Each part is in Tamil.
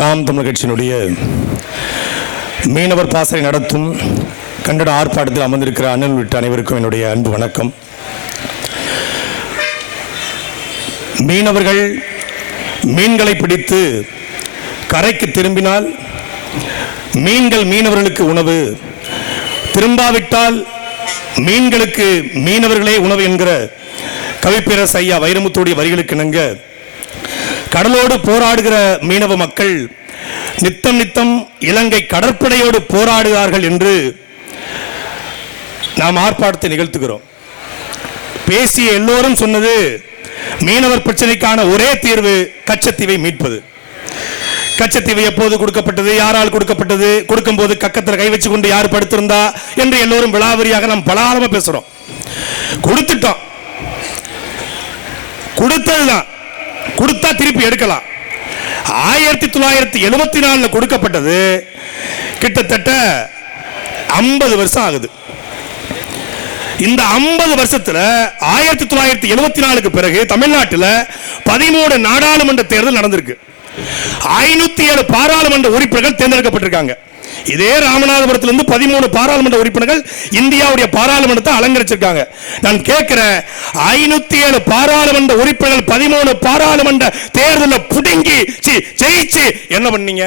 நாம் தமிழர் கட்சியினுடைய மீனவர் பாசறை நடத்தும் கண்டன ஆர்ப்பாட்டத்தில் அமர்ந்திருக்கிற அண்ணன் உள்ளிட்ட அனைவருக்கும் என்னுடைய அன்பு வணக்கம். மீனவர்கள் மீன்களை பிடித்து கரைக்கு திரும்பினால் மீன்கள் மீனவர்களுக்கு உணவு, திரும்பாவிட்டால் மீன்களுக்கு மீனவர்களே உணவு என்கிற கவிப்பேரரசு ஐயா வைரமுத்துடைய வரிகளுக்கு இணங்க கடலோடு போராடுகிற மீனவ மக்கள் நித்தம் நித்தம் இலங்கை கடற்படையோடு போராடுகிறார்கள் என்று நாம் ஆர்ப்பாட்டத்தை நிகழ்த்துகிறோம். பேசிய எல்லோரும் சொன்னது மீனவர் பிரச்சனைக்கான ஒரே தீர்வு கச்சத்தீவை மீட்பது. கச்சத்தீவு எப்போது கொடுக்கப்பட்டது, யாரால் கொடுக்கப்பட்டது, கொடுக்கும் போது கக்கத்தில் கை வச்சு கொண்டு யார் படுத்திருந்தா என்று எல்லோரும் விளாவரியாக நாம் பலாலமா பேசுறோம். கொடுத்துட்டோம், கொடுத்ததுதான், கொடுத்தா திருப்பி எடுக்கலாம். 1974 கொடுக்கப்பட்டது, கிட்டத்தட்ட 50 வருஷம் ஆகுது. இந்த 50 வருஷத்துல 1974 பிறகு தமிழ்நாட்டில் 13 நாடாளுமன்ற தேர்தல் நடந்திருக்கு. 507 பாராளுமன்ற உறுப்பினர்கள் தேர்ந்தெடுக்கப்பட்டிருக்காங்க. இதே ராமநாதபுரத்திலிருந்து 13 பாராளுமன்ற உறுப்பினர்கள் இந்தியாவுடைய பாராளுமன்றத்தை அலங்கரிச்சிருக்காங்க. நான் கேட்கிறேன், 507 பாராளுமன்ற உறுப்பினர்கள் 13 பாராளுமன்ற தேர்தலில் புடுங்கி ஜெயிச்சு என்ன பண்ணீங்க?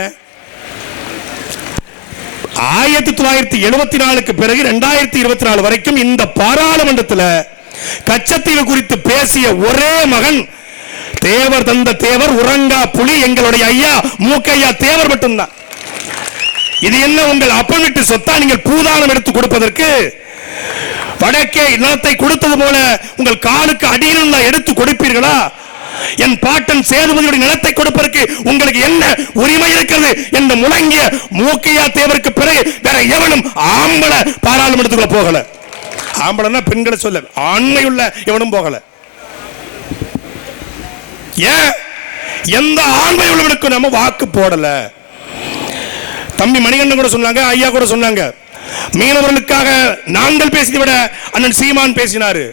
1974 பிறகு 2024 வரைக்கும் இந்த பாராளுமன்றத்தில் கச்சத்தீவு குறித்து பேசிய ஒரே மகன் தேவர் தந்த தேவர் உறங்கா புலி எங்களுடைய ஐயா மூக்கையா தேவர் மட்டும்தான். இது என்ன உங்கள் அப்பன் வீட்டு சொத்தா நீங்கள் பூதானம் எடுத்து கொடுப்பதற்கு? வடக்கே நிலத்தை கொடுத்தது போல உங்கள் காலுக்கு அடியில் எடுத்து கொடுப்பீர்களா? என் பாட்டன் சேதுபதியுடைய நிலத்தை கொடுப்பதற்கு உங்களுக்கு என்ன உரிமை இருக்கிறது என்று முழங்கிய மூக்கையா தேவருக்கு பிறகு வேற எவனும் ஆம்பளை பாராளுமன்றத்துக்குள்ள போகல. ஆம்பளைன்னா பெண்களை சொல்ல, ஆண்மையுள்ள எவனும் போகல. ஏன்? எந்த ஆண்மை உள்ளவனுக்கும் நம்ம வாக்கு போடல. தம்பி மணிகண்டன் கூட சொன்னாங்க, ஐயா கூட சொன்னாங்க, மீனவர்களுக்காக நாங்கள் பேசியதை விட அண்ணன் சீமான் பேசினாரு.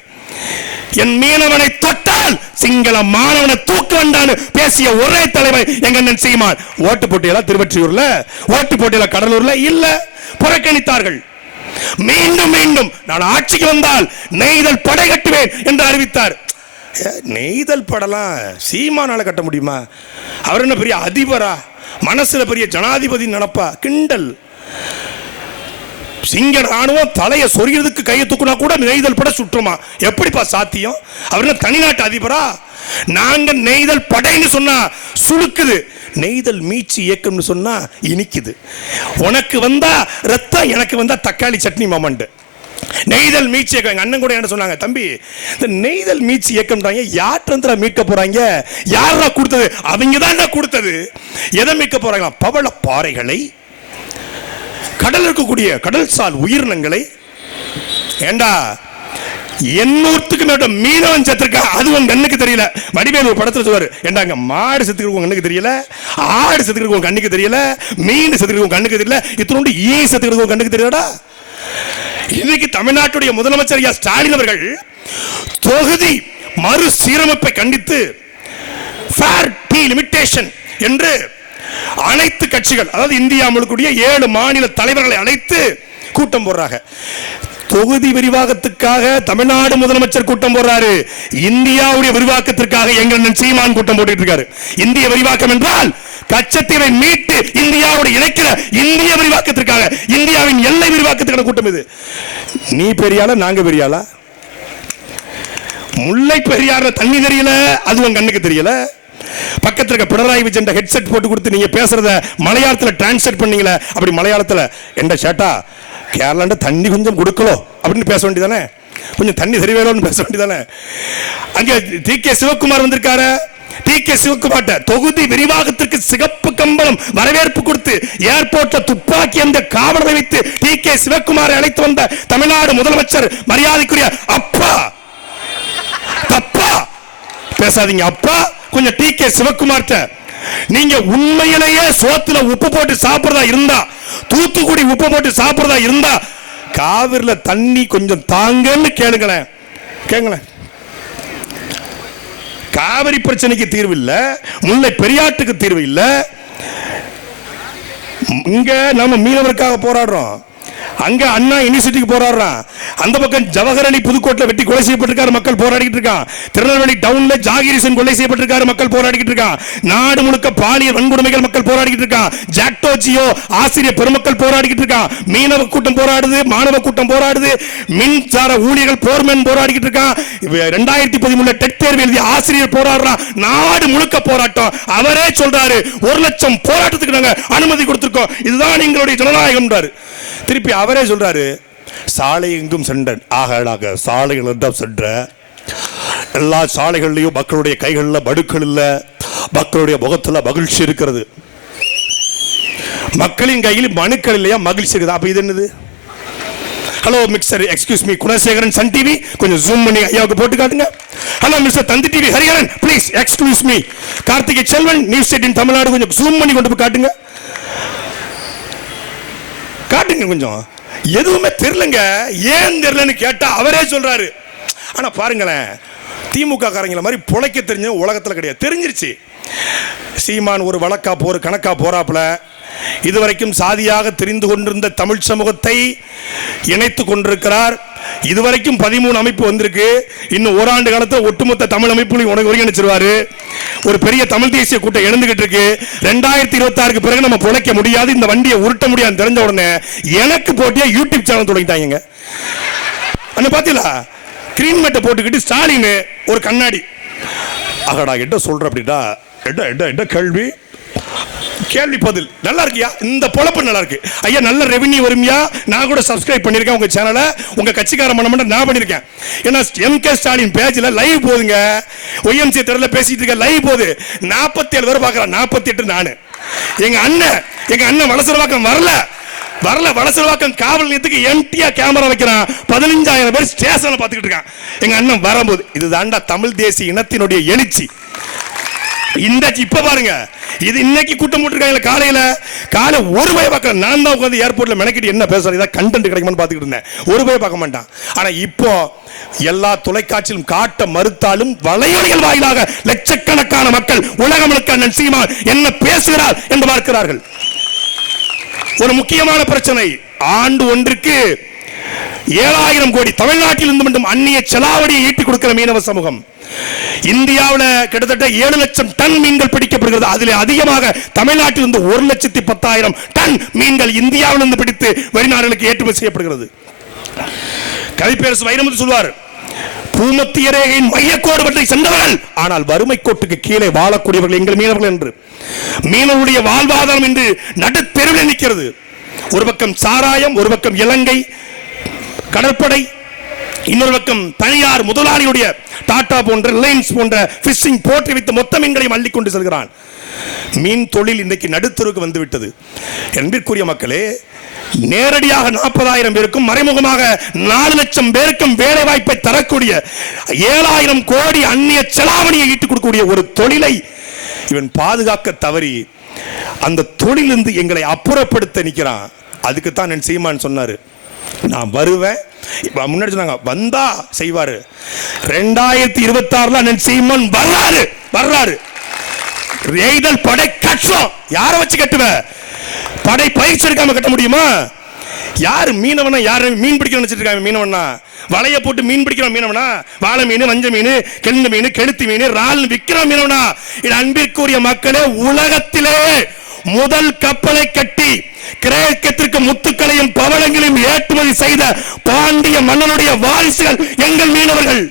என் மீனவனை தொட்டால் சிங்கள மாணவனை தூக்க வேண்டான்னு பேசிய ஒரே தலைவர் எங்க அண்ணன் சீமான். ஓட்டு போட்டியெல்லாம் திருவொற்றியூர்ல, ஓட்டு போட்டியெல்லாம் கடலூர்ல இல்ல, புறக்கணித்தார்கள். மீண்டும் மீண்டும் நான் ஆட்சிக்கு வந்தால் நெய்தல் படை கட்டுவேன் என்று அறிவித்தார். நெய்தல் படலாம் சீமானால கட்ட முடியுமா? அவர் என்ன பெரிய அதிபரா? மனசுல பெரிய ஜனாதிபதி நினைப்பா? கிண்டல். சிங்க ராணுவம் தலையை சொரியறதுக்கு கையை தூக்குனா கூட நெய்தல் பட சுற்றுமா? எப்படிப்பா சாத்தியம்? அவர் என்ன தனிநாட்டு அதிபரா? நாங்க நெய்தல் படைன்னு சொன்னா சுழுக்குது, நெய்தல் மீட்சி இயக்கம்னு சொன்னா இனிக்குது. உனக்கு வந்தா ரத்தம், எனக்கு வந்தா தக்காளி சட்னி மாமண்டு. நெய்தல் மீட்சி இயக்கம் எங்க அண்ணன் கூட என்ன சொன்னாங்க, தம்பி இந்த நெய்தல் மீட்சி இயக்கம் யார்கிட்ட மீட்க போறாங்க? யாரா கொடுத்தது? அவங்க தான் கொடுத்தது. எதை மீட்க போறாங்க? பவள பாறைகளை, கடல் இருக்கக்கூடிய கடல் சால் உயிரினங்களை. ஏண்டா 800க்கு மேல மீனவன் செத்துருக்கா, அது உங்க கண்ணுக்கு தெரியல. வடிவேல் ஒரு படத்துல சொல்வாரு, ஏண்டாங்க மாடு செத்துக்கு உங்க கண்ணுக்கு தெரியல, ஆடு செத்துக்கு உங்க கண்ணுக்கு தெரியல, மீன் செத்துக்கு உங்க கண்ணுக்கு தெரியல, இத்தனோண்டு ஈ செத்துக்கு உங்க கண்ணுக்கு தெரியலடா. இன்னைக்கு தமிழ்நாட்டுடைய முதலமைச்சர் ஐயா ஸ்டாலின் அவர்கள் தொகுதி மறுசீரமைப்பை கண்டித்து ஃபேர் டீலிமிட்டேஷன் என்று அனைத்து கட்சிகள், அதாவது இந்தியா முழுக்கூடிய 7 மாநில தலைவர்களை அழைத்து கூட்டம் போடுறாங்க. தொகுதி விரிவாக்கத்துக்காக தமிழ்நாடு முதலமைச்சர் கூட்டம் போடுறாரு, இந்தியாவுடைய விரிவாக்கத்திற்காக எங்கள் சீமான் கூட்டம் போட்டுட்டு இருக்காரு. இந்திய விரிவாக்கம் என்றால் கச்சத்தீவை மீட்டு இந்தியாவுடைய இணைக்கிற இந்திய விரிவாக்கத்திற்காக, இந்தியாவின் எல்லை விரிவாக்கத்துக்கான கூட்டம் இது. நீ பெரியாளா, நாங்க பெரியாளா? முல்லை பெரியாறுல தண்ணி தெரியல, அது உங்க கண்ணுக்கு தெரியல. பக்கத்துல இருக்க பினராயி விஜயன் ஹெட்செட் போட்டு கொடுத்து நீங்க பேசுறத மலையாளத்துல டிரான்ஸ்லேட் பண்ணீங்களே, அப்படி மலையாளத்துல என்ன சேட்டா கேரளாண்ட தண்ணி கொஞ்சம் கொடுக்கலோ அப்படின்னு பேச வேண்டியதானே? கொஞ்சம் தண்ணி சரி வேணும்னு பேச வேண்டியதானே? அங்க டி.கே. சிவக்குமார் வந்திருக்காரு. டி.கே. சிவக்குமார் தொகுதி விரிவாக்கத்திற்கு சிகப்பு கம்பளம் வரவேற்பு கொடுத்து ஏர்போர்ட்ல துப்பாக்கி அந்த காவலரை வைத்து டி.கே. சிவக்குமாரை அழைத்து வந்த தமிழ்நாடு முதலமைச்சர் மரியாதைக்குரிய அப்பா. தப்பா பேசாதீங்க அப்பா. கொஞ்சம் டி.கே. சிவக்குமார், நீங்க உண்மையிலேயே சோத்துல உப்பு போட்டு சாப்பிடுறதா இருந்தா, தூத்துக்குடி உப்பு போட்டு சாப்பிடுறதா இருந்தா, காவிரில தண்ணி கொஞ்சம் தாங்கன்னு கேளுங்களேன். காவிரி பிரச்சனைக்கு தீர்வு இல்ல, முல்லை பெரியாற்றுக்கு தீர்வு இல்ல, இங்க நாம மீனவருக்காக போராடுறோம், அங்க அண்ணா யூனிவர்சிட்டிக்கு போராடுறான், அந்த பக்கம் ஜவஹர் அலி புதுக்கோட்டை வெட்டி கொலை செய்யப்பட்டிருக்காரு, மக்கள் போராடிட்டு இருக்கான். திருநெல்வேலி டவுன்ல ஜாகிரீசன் கொலை செய்யப்பட்டிருக்காரு, மக்கள் போராடிட்டு இருக்கான். நாடு முழுக்க பாலியல் வன்கொடுமைகள் மக்கள் போராடிட்டு இருக்கான். ஜாக்டோஜியோ ஆசிரியர் பெருமக்கள் போராடிட்டு இருக்கான். மீனவ கூட்டம் போராடுது, மாணவ கூட்டம் போராடுது, மின்சார ஊழியர்கள் போர்மேன் போராடிட்டு இருக்கான். 2013 டெட் தேர்வு எழுதிய ஆசிரியர் போராடுறான். நாடு முழுக்க போராட்டம். அவரே சொல்றாரு 1 லட்சம் போராட்டத்துக்கு நாங்க அனுமதி கொடுத்திருக்கோம், இதுதான் எங்களுடைய ஜனநாயகம். திருப்பி அவரே சொல்றாரு சாலை எங்கும் சென்றன் ஆகலாக சாலைகள் எல்லாம் சென்ற எல்லா சாலைகள்லயும் மக்களுடைய கைகளில் படுக்கள் இல்ல, மக்களுடைய முகத்துல மகிழ்ச்சி இருக்கிறது. மக்களின் கையில் மனுக்கள் இல்லையா, மகிழ்ச்சி இருக்குது. அப்ப இது என்னது? Hello mixture excuse me Gunasekaran Sun TV, கொஞ்சம் ஜூம் பண்ணி ஐயாவுக்கு போட்டு காட்டுங்க. Hello mister Thanthi TV Hariharan please excuse me Karthigai Selvan News 18 Tamil Nadu, கொஞ்சம் ஜூம் பண்ணி கொண்டு போய் காட்டுங்க. காட்டுங்க கொஞ்சம். எதுவுமே தெரியலங்க, ஏன் தெரியலன்னு கேட்டா அவரே சொல்றாரு. ஆனா பாருங்களேன், திமுக காரங்கள மாதிரி பொழைக்க தெரிஞ்ச உலகத்துல கிடையாது. தெரிஞ்சிருச்சு. சீமான் ஒரு வழக்கா கணக்கா போறாப்புல. இதுவரைக்கும் சாதியாக தெரிந்து கொண்டிருந்த தமிழ் சமூகத்தை இணைத்து கொண்டிருக்கிறார். இதுவரைக்கும் 13 அமைப்பு வந்திருக்கு. இன்னும் ஓராண்டு காலத்தில் ஒட்டுமொத்த தமிழ் அமைப்புகளையும் ஒருங்கிணைச்சிருவாரு. ஒரு பெரிய தமிழ் தேசிய கூட்டம் எழுந்துகிட்டு இருக்கு. 2026க்கு பிறகு நம்ம பொழைக்க முடியாது, இந்த வண்டியை உருட்ட முடியாது தெரிஞ்ச உடனே எனக்கு போட்டியா யூடியூப் சேனல் தொடங்கிட்டாங்க. பாத்தீங்களா, கிரீன் மேட்டை போட்டுக்கிட்டு ஸ்டாலின் ஒரு கண்ணாடி அகடா என்ன சொல்ற அப்படின்னா என்ன கேள்வி கேள்வி பதில் நல்லா இருக்கியா, இந்த பொழப்பு நல்லா இருக்கு ஐயா, நல்ல ரெவென்யூ வருமியா. நான் கூட சப்ஸ்கிரைப் பண்ணிருக்கேன் உங்க சேனலை, உங்க கட்சிக்கார மனமண்ட நான் பண்ணிருக்கேன். ஏன்னா எம்கே ஸ்டாலின் பேஜ்ல லைவ் போதுங்க, ஒய்எம்சி தெருல பேசிட்டு இருக்க லைவ் போது 47 பேர் பார்க்கறான், 48 நானு. எங்க அண்ணன் வலசரவாக்கம் வரல வலசரவாக்கம் காவல் நிலையத்துக்கு எம்டியா கேமரா வைக்கிறான். 15,000 பேர் ஸ்டேஷன்ல பாத்துக்கிட்டு இருக்கான். எங்க அண்ணன் வரும்போது இதுதான்டா தமிழ் தேசிய இனத்தினுடைய எழுச்சி. இந்த இப்ப பாருங்க, இது இன்னைக்கு கூட்டம் போட்டுருக்காங்க. காலை ஒரு பய பார்க்க நான் தான் உட்காந்து ஏர்போர்ட்ல மெனக்கிட்டு என்ன பேசுறேன், இதான் கண்டென்ட் கிடைக்குமான்னு பார்த்துக்கிட்டு இருந்தேன். ஒரு பய பார்க்க மாட்டான். ஆனா இப்போ எல்லா தொலைக்காட்சியிலும் காட்ட மறுத்தாலும் வலையொலிகள் வாயிலாக லட்சக்கணக்கான மக்கள் உலகமுழுக்க அண்ணன் சீமான் என்ன பேசுகிறார் என்று பார்க்கிறார்கள். ஒரு முக்கியமான பிரச்சனை, ஆண்டு ஒன்றுக்கு 7,000 கோடி தமிழ்நாட்டில் இருந்து மட்டும் அந்நிய செலாவடியை ஈட்டி கொடுக்கிற மீனவ சமூகம். இந்தியாவில் கிட்டத்தட்ட 7 லட்சம் டன் மீன்கள் பிடிக்கப்படுகிறது. அதில் அதிகமாக தமிழ்நாட்டில் இருந்து 1,10,000 டன் மீன்கள் இந்தியாவிலிருந்து பிடித்து வெளிநாடுகளுக்கு ஏற்றுமதி செய்யப்படுகிறது. கவிப்பேரசு வைரமுத்து சொல்வார், பூமத்திய ரேகையின் மையக்கோடு பற்றி சென்றவர்கள் ஆனால் வறுமை கோட்டுக்கு கீழே வாழக்கூடியவர்கள் எங்கள் மீனவர்கள் என்று. மீனவருடைய வாழ்வாதாரம் என்று நடுத்தெருவில் நிற்கிறது. ஒரு பக்கம் சாராயம், ஒரு பக்கம் இலங்கை கடற்படை, இன்னொரு பக்கம் தனியார் முதலாளியுடைய டாடா போன்ற ரிலையன்ஸ் போன்ற பிஷிங் போற்றி வைத்து மொத்த மீன்களையும் அள்ளி கொண்டு செல்கிறான். மீன் தொழில் இன்றைக்கு நடுத்தருக்கு வந்துவிட்டது. என்பதற்குரிய மக்களே, நேரடியாக 40,000 பேருக்கும் மறைமுகமாக 4 லட்சம் பேருக்கும் வேலை வாய்ப்பை தரக்கூடிய 7,000 கோடி அந்நிய செலாவணியை ஈட்டுக் கொடுக்கக்கூடிய ஒரு தொழிலை இவன் பாதுகாக்க தவறி அந்த தொழிலிருந்து எங்களை அப்புறப்படுத்த நிற்கிறான். அதுக்குத்தான் நான் சீமான் சொன்னாரு, நான் வருவேன். முன்னாடி சொன்னாங்க வந்தா செய்வாரு. 2026 சீமான் வர்றாரு. எய்தல் படை கட்டம். யாரை வச்சு கட்டுவ? படை பயிற்சி எடுக்காம கட்ட முடியுமா? யாரு மீனவனா? யாரு மீன் பிடிக்க நினைச்சிருக்காங்க? மீனவனா வலைய போட்டு மீன் பிடிக்கிற மீனவனா? வாழை மீன், வஞ்ச மீன், கெண்ட மீன், கெளுத்தி மீன், இறால் விற்கிற மீனவனா? இது அன்பிற்குரிய மக்களே, உலகத்திலே முதல் கப்பலை கட்டி கிரேக்கத்திற்கு முத்துக்களையும் பவளங்களையும் ஏற்றுமதி செய்த பாண்டிய மன்னனுடைய வாரிசுகள் எங்கள் மீனவர்கள்.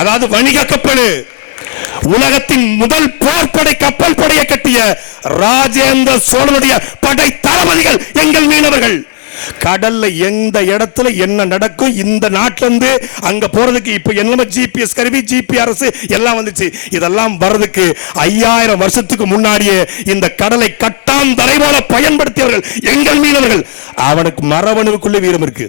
அதாவது வணிக கப்பல், உலகத்தின் முதல் போர்ப்படை கப்பல் படையை கட்டிய ராஜேந்திர சோழனுடைய படை தளபதிகள் எங்கள் மீனவர்கள். கடல்ல எந்த இடத்துல என்ன நடக்கும், இந்த நாட்டில இருந்து அங்க போறதுக்கு இப்ப என்ன ஜிபிஎஸ் கருவி, ஜிபிஆர்எஸ் எல்லாம் வந்துச்சு. இதெல்லாம் வர்றதுக்கு 5000 வருஷத்துக்கு முன்னாடியே இந்த கடலை கட்டாம் தரை போல பயன்படுத்தியவர்கள் எங்கள் மீனவர்கள். அவனுக்கு மரபணுவுக்குள்ள வீரம் இருக்கு.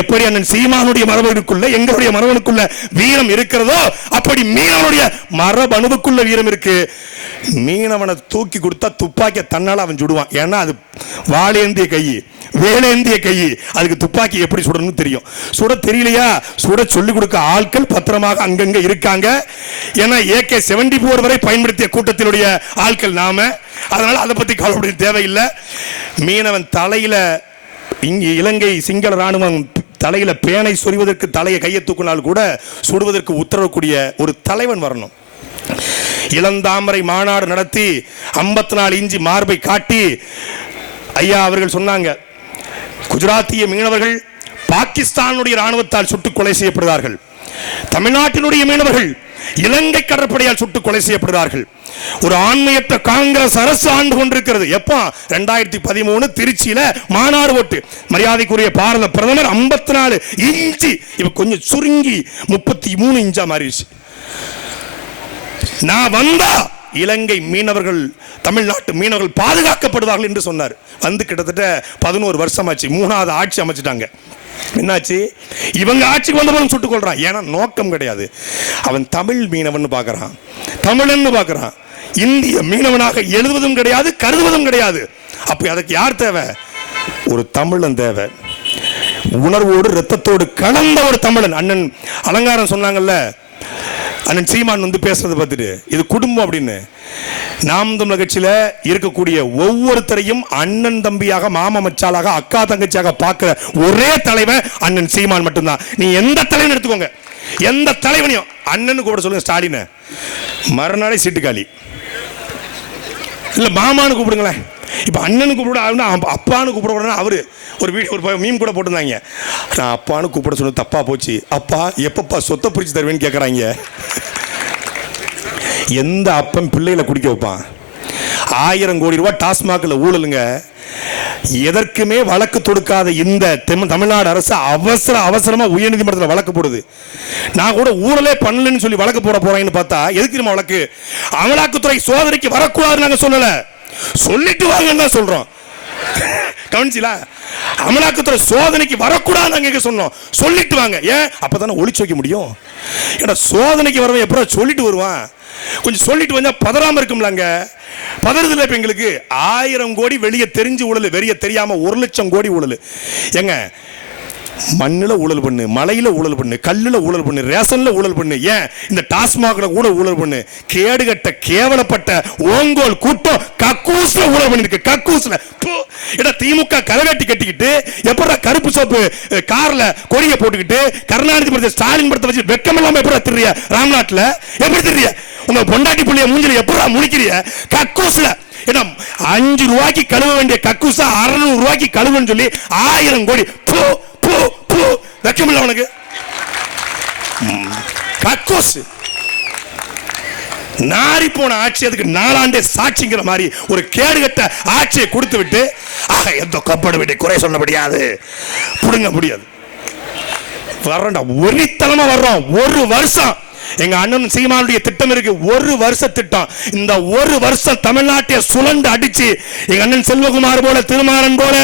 எப்படி அண்ணன் சீமானுடைய மரபணுக்குள்ள எங்களுடைய மரபணுக்குள்ள வீரம் இருக்கிறதோ அப்படி மீனவனுடைய மரபணுவுக்குள்ள வீரம் இருக்கு. மீனவனை தூக்கி கொடுத்தா துப்பாக்கிய தன்னால அவன் சுடுவான். ஏன்னா அது வாளேந்திய கை, வேலேந்திய கை, அதுக்கு துப்பாக்கி எப்படி சுடணும்னு தெரியும். சுட தெரியலையா, சுட சொல்லிக் கொடுக்க ஆட்கள் பத்திரமாக அங்கங்க இருக்காங்க. ஏன்னா AK-74 வரை பயன்படுத்திய கூட்டத்தினுடைய ஆட்கள் நாம. அதனால அதை பத்தி கவலைப்பட தேவையில்லை. மீனவன் தலையில இங்கே இலங்கை சிங்கள ராணுவம் தலையில பேனை சொறிவதற்கு தலையை கையை தூக்கினால் கூட சுடுவதற்கு உத்தரவுக்கூடிய ஒரு தலைவன் வரணும். இளந்தாமரை மாநாடு நடத்தி 54 இன்ச்சு மார்பை காட்டி ஐயா அவர்கள் சொன்னாங்க, குஜராத்திய மீனவர்கள் பாகிஸ்தானுடைய ராணுவத்தால் சுட்டுக் கொலை செய்யப்படுகிறார்கள், தமிழ்நாட்டினுடைய மீனவர்கள் இலங்கை கடற்படையால் சுட்டுக் கொலை செய்யப்படுகிறார்கள். ஒரு ஆண்மையற்ற காங்கிரஸ் அரசு ஆண்டு கொண்டிருக்கிறது. எப்போ 2013 திருச்சியில மாநாடு ஓட்டு மரியாதைக்குரிய பாரத பிரதமர் 54 இன்ச்சு இப்ப கொஞ்சம் சுருங்கி 33 இன்ச்சா மாறிடுச்சு. நான் வந்தா இலங்கை மீனவர்கள் தமிழ்நாட்டு மீனவர்கள் பாதுகாக்கப்படுவார்கள் என்று சொன்னார். வந்து கிட்டத்தட்ட 11 வருஷம் ஆச்சு. 3வது ஆட்சி அமைச்சிட்டாங்க. என்னாச்சு? இவங்க ஆட்சிக்கு வந்தவனும் சுட்டுக் கொள்றான். ஏன்னா நோக்கம் கிடையாது. அவன் தமிழ் மீனவன் பார்க்கறான், தமிழன் பார்க்கறான். இந்திய மீனவனாக எழுதுவதும் கிடையாது, கருதுவதும் கிடையாது. அப்ப அதுக்கு யார் தேவை? ஒரு தமிழன் தேவை. உணர்வோடு ரத்தத்தோடு கலந்த ஒரு தமிழன். அண்ணன் அலங்காரம் சொன்னாங்கல்ல, அண்ணன் சீமான் வந்து பேசுறதை பார்த்துட்டு இது குடும்பம் அப்படின்னு. நாம் தமிழர் கட்சியில இருக்கக்கூடிய ஒவ்வொருத்தரையும் அண்ணன் தம்பியாக, மாமா மச்சாலாக, அக்கா தங்கச்சியாக பார்க்கிற ஒரே தலைவன் அண்ணன் சீமான் மட்டும்தான். நீ எந்த தலைவன் எடுத்துக்கோங்க, எந்த தலைவனையும் அண்ணன் கூட சொல்லுங்க. ஸ்டாலின் மறுநாளே சீட்டுக்காளி இல்ல, மாமான்னு கூப்பிடுங்களேன். இப்ப அண்ணனு கூப்பிட அப்பான்னு கூப்பிட அவரு ஒரு வீடியோ ஒரு மீம் கூட போட்டிருந்தாங்க. நான் அப்பான்னு கூப்பிட சொன்னது தப்பா போச்சு, அப்பா எப்பப்பா சொத்தை பிரிச்சு தருவேன்னு கேட்கறாங்க. எந்த அப்பன் பிள்ளைகளை குடிக்க வைப்பான்? 1000 கோடி ரூபாய் டாஸ்மாக்ல ஊழலுங்க. எதற்குமே வழக்கு தொடுக்காத இந்த தமிழ்நாடு அரசு அவசரமா உயர்நீதிமன்றத்தில் வழக்கு போடுது. நான் கூட ஊழலே பண்ணலன்னு சொல்லி வழக்கு போட போறேன்னு பார்த்தா எதுக்கு நம்ம வழக்கு? அமலாக்கத்துறை சோதனைக்கு வரக்கூடாது நாங்க சொல்லல, சொல்லிட்டு வாங்கன்னு தான் சொல்றோம். கவனிச்சீங்களா? அமலாக்கத்துறை சோதனைக்கு வரக்கூடாது நாங்க சொன்னோம், சொல்லிட்டு வாங்க. ஏன்? அப்பதானே ஒளிச்சு வைக்க முடியும். ஏன்னா சோதனைக்கு வரவன் எப்ப சொல்லிட்டு வருவான்? கொஞ்சம் சொல்லிட்டு வந்தா பதறாம இருக்கும்லாங்க. பதறதுல இப்ப எங்களுக்கு 1000 கோடி வெளியே தெரிஞ்சு ஊழல், வெளியே தெரியாம 1 லட்சம் கோடி ஊழல். எங்க மண்ணில் ஊழல் பண்ணு, மலையில ஊழல் பண்ணு, கல்லுல ஊழல் பண்ணு, ரேஷன்ல ஊழல் பண்ணு, ஏன் இந்த டாஸ்மாக்ல கூட ஊழல் பண்ணு. கேடுகட்ட கேவலப்பட்ட ஓங்கோல் கூட்டம் கக்கூஸ்ல ஊழல் பண்ணிருக்கு. கக்கூஸ்ல திமுக கரகாட்டி கட்டிக்கிட்டு எப்படா கருப்பு சோப்பு கார்ல கொடிய போட்டுக்கிட்டு கருணாநிதி படத்தை ஸ்டாலின் படத்தை வச்சு வெக்கம் இல்லாம எப்படா திரிய? ராம்நாட்ல எப்படி திரிய? உங்க பொண்டாட்டி பிள்ளைய மூஞ்சில எப்படா முழிக்கிறிய? கக்கூஸ்ல 5 ரூபாய்க்கு கழுவ வேண்டிய கக்கூசா 600 ரூபாய்க்கு கழுவுன்னு சொல்லி 1000 கோடி. வெக்கமில்ல உனக்கு? கக்கூஸ் நாரி போன ஆட்சி, அதுக்கு 4 ஆண்டே சாட்சிங்கிற மாதிரி ஒரு கேடுகட்ட ஆட்சியை கொடுத்து விட்டு எந்த கப்பட வேண்டிய குறை சொல்ல முடியாது, புடுங்க முடியாது. வர்றோம்டா, ஒரித்தனமா வர்றோம். 1 வருஷம் எங்க அண்ணன் சீமானுடைய திட்டம் இருக்கு. 1 வருஷ திட்டம். இந்த 1 வருஷம் தமிழ்நாட்டை சுழண்டு அடிச்சு எங்க அண்ணன் செல்வகுமார் போல, திருமாறன் போல,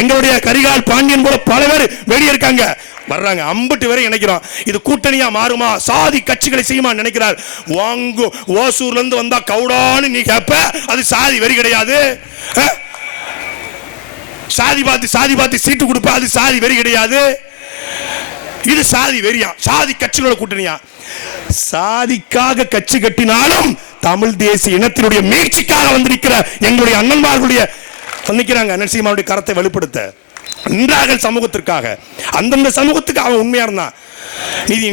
எங்களுடைய கரிகால் பாண்டியன் போல பல பேர் வெளியே இருக்காங்க, வர்றாங்க. 50 பேரை நினைக்கிறோம். இது கூட்டணியா மாறுமா? சாதி கட்சிகளை செய்யுமா நினைக்கிறார். வாங்கு ஓசூர்ல இருந்து வந்தா கவுடான்னு நீ கேப்ப, அது சாதி வெறி கிடையாது. சாதி பார்த்து சீட்டு கொடுப்ப, அது சாதி வெறி கிடையாது. இது சாதி வெறியா? சாதி கட்சிகளோட கூட்டணியா? சாதிக்காக கட்சி கட்டினாலும் தமிழ் தேசிய இனத்தினுடைய மீட்சிக்காக வந்திருக்கிற எங்களுடைய அண்ணன்மார்களுடைய சந்திக்கிறாங்க. அண்ணன் சீமானுடைய கரத்தை வெளிப்படுத்த நின்றார்கள் சமூகத்திற்காக. அந்தந்த சமூகத்துக்கு அவன் உண்மையா இருந்தான்.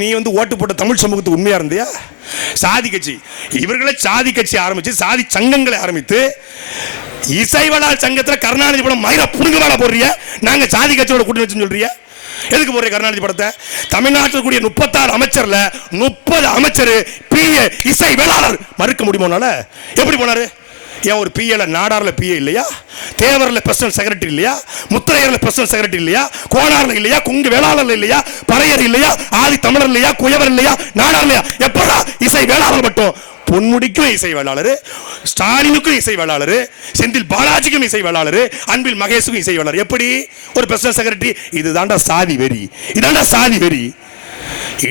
நீ வந்து ஓட்டு போட்ட தமிழ் சமூகத்துக்கு உண்மையா இருந்தியா? சாதி கட்சி, இவர்களை சாதி கட்சி ஆரம்பிச்சு சாதி சங்கங்களை ஆரம்பித்து இசைவளால் சங்கத்தில் கருணாநிதி படம் மயிர புடுங்க வேலை போடுறிய. நாங்க சாதி கட்சியோட கூட்டணி வச்சுன்னு சொல்றிய. எதுக்கு போற கருணாநிதி படத்தை? தமிழ்நாட்டில் கூடிய 36 அமைச்சர்ல 30 அமைச்சர் பிஏ இசை வேளாளர் மறுக்க முடியுமோனால எப்படி போனாரு? ஏன் ஒரு பிஏல நாடார்ல பிஏ இல்லையா? தேவர்ல பர்சனல் செக்ரட்டரி இல்லையா? முத்திரையர்ல பர்சனல் செக்ரட்டரி இல்லையா? கோனார்ல இல்லையா? குங்கு வேளாளர்ல இல்லையா? பறையர் இல்லையா? ஆதி தமிழர் இல்லையா? குயவர் இல்லையா? நாடார் இல்லையா? எப்படா இசை வேளாளர் மட்டும்? பொன்முடிக்கும் இசை வேளாளர், ஸ்டாலினுக்கும் இசை வேளாளர், செந்தில் பாலாஜிக்கும் இசை வேளாளர், அன்பில் மகேஷுக்கும் இசை வேளாளர். எப்படி ஒரு பர்சனல் செக்ரட்டரி? இதுதான்டா சாதி வெறி, இதான்டா சாதி வெறி.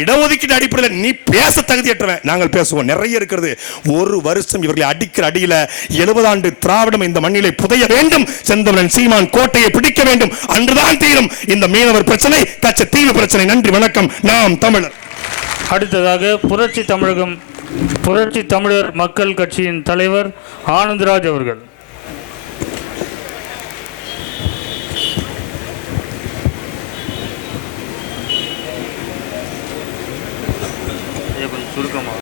இடஒதுக்கீடு அடிப்படையில் நீ பேச தகுதியற்றவன். நாங்கள் பேசுவோம், நிறைய இருக்கிறது. 1 வருஷம் இவர்களை அடிக்கிற அடியில 70 ஆண்டு திராவிடம் இந்த மண்ணிலே புதைய வேண்டும். செந்தமிழன் சீமான் கோட்டையை பிடிக்க வேண்டும். அன்றுதான் தீரும் இந்த மீனவர் பிரச்சனை, கச்சத்தீவு பிரச்சனை. நன்றி, வணக்கம். நாம் தமிழர். அடுத்ததாக புரட்சி தமிழர் மக்கள் கட்சியின் தலைவர் ஆனந்தராஜ் அவர்கள். சுருக்கமா